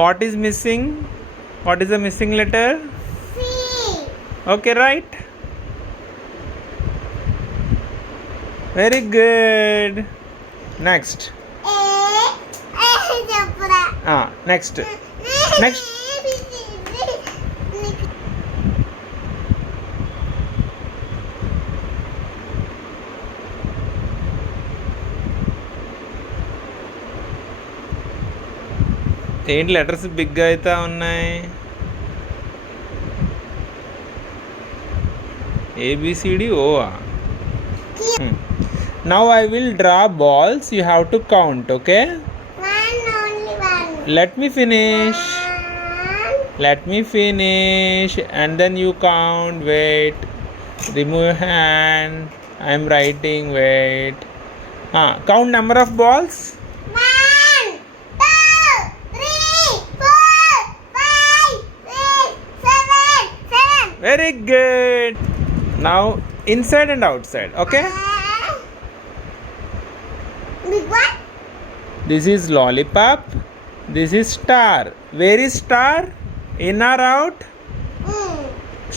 What is missing? What is the missing letter? C. Okay, right. Very good. Next. A. చెప్పురా. Next. Next. ఏంటి letters బిగ్గా అయితే ఉన్నాయి. ABCD O. Now I will draw balls. You have to count, okay? Only one. Let me finish. One. Let me finish and then you count. Wait. Remove your hand. I am writing. Wait. Count number of balls. 1, 2, 3, 4, 5, 6, 7. Very good. Now inside and outside, okay? Big one. This is lollipop. This is star. Where is star? In or out?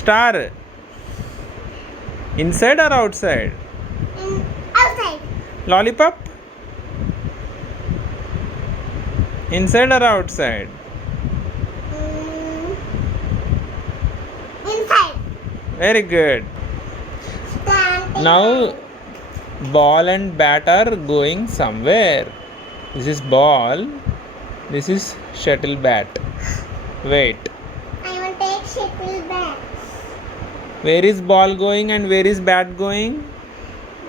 Star. Inside or outside? Outside. Lollipop? Inside or outside? Inside. Very good. Standing. Now ball and bat are going somewhere. This is ball. This is shuttle bat. Wait. I will take shuttle back. Where is ball going and where is bat going?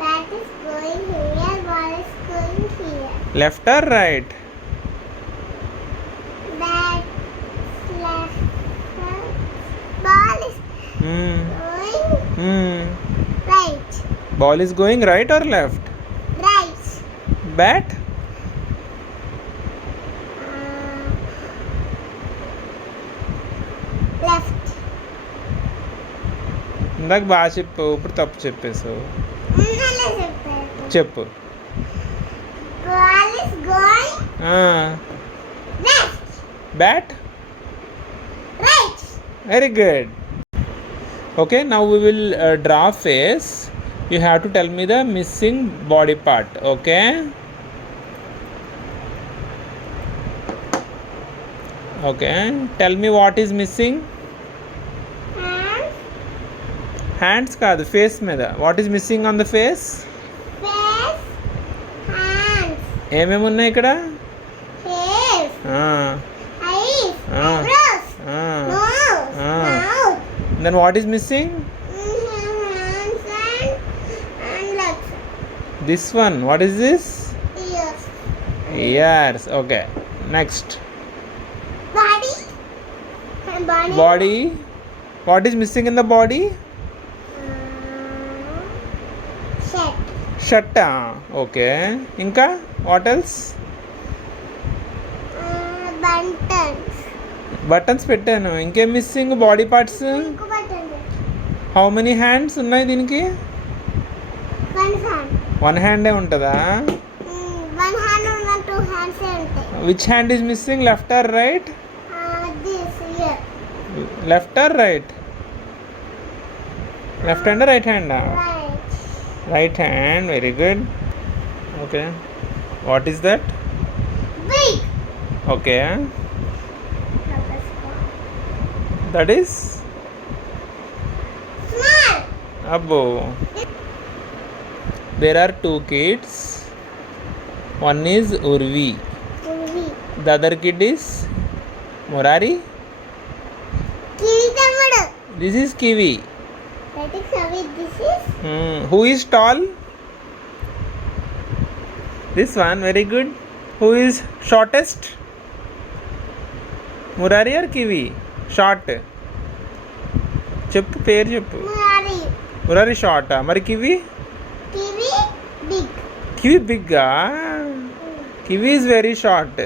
Bat is going here. Ball is going here. Left or right? Bat left. Ball is Hmm. going right. Ball is going right or left? Right. Bat? Left. ఇందాక బాగా చెప్పావు, ఇప్పుడు తప్పు చెప్పేసావు. అలా చెప్పారు. చెప్పు. Ball is going left. Bat? Right. Very good. Okay, now we will draw face. You have to tell me the missing body part, okay? Okay, tell me what is missing. Hands. Hands కాదు, face మీద. What is missing on the face? Face. Hands. ఏమేమి ఉన్నాయి ఇక్కడ? Face. Eyes. Ah. Eyebrows. Ah. Nose. Ah. Mouth. Then what is missing? Hands and legs. This one. What is this? Ears. Ears. Okay. Next. Body. And body. Body. What is missing in the body? Shirt. Shirt. Okay. Inka. What else? Buttons. Buttons పెట్టాను. ఇంకేం missing body parts? ఇంకో button. How many hands ఉన్నాయి దీనికి? One hand. One హ్యాండే ఉంటుందా? One hand ఉన్న two hands ఉంటాయి. Which hand is missing? Left or right? This here. Left or right? Left hand right hand? Right. Right hand. Very good. Okay. What is that? Big. Okay. That is Small. అబ్బో. There are two kids. One is Urvi. Kiwi. The other kid is Murari. Kiwi తమ్ముడు. This is Kiwi. That is Kiwi. This is Who is tall? This one. Very good. Who is shortest? Murari or Kiwi? Short. చెప్పు, పేరు చెప్పు. Murari. Murari షార్టా? మరి Kiwi? Kiwi big. Kiwi బిగ్గా? Kiwi is very short.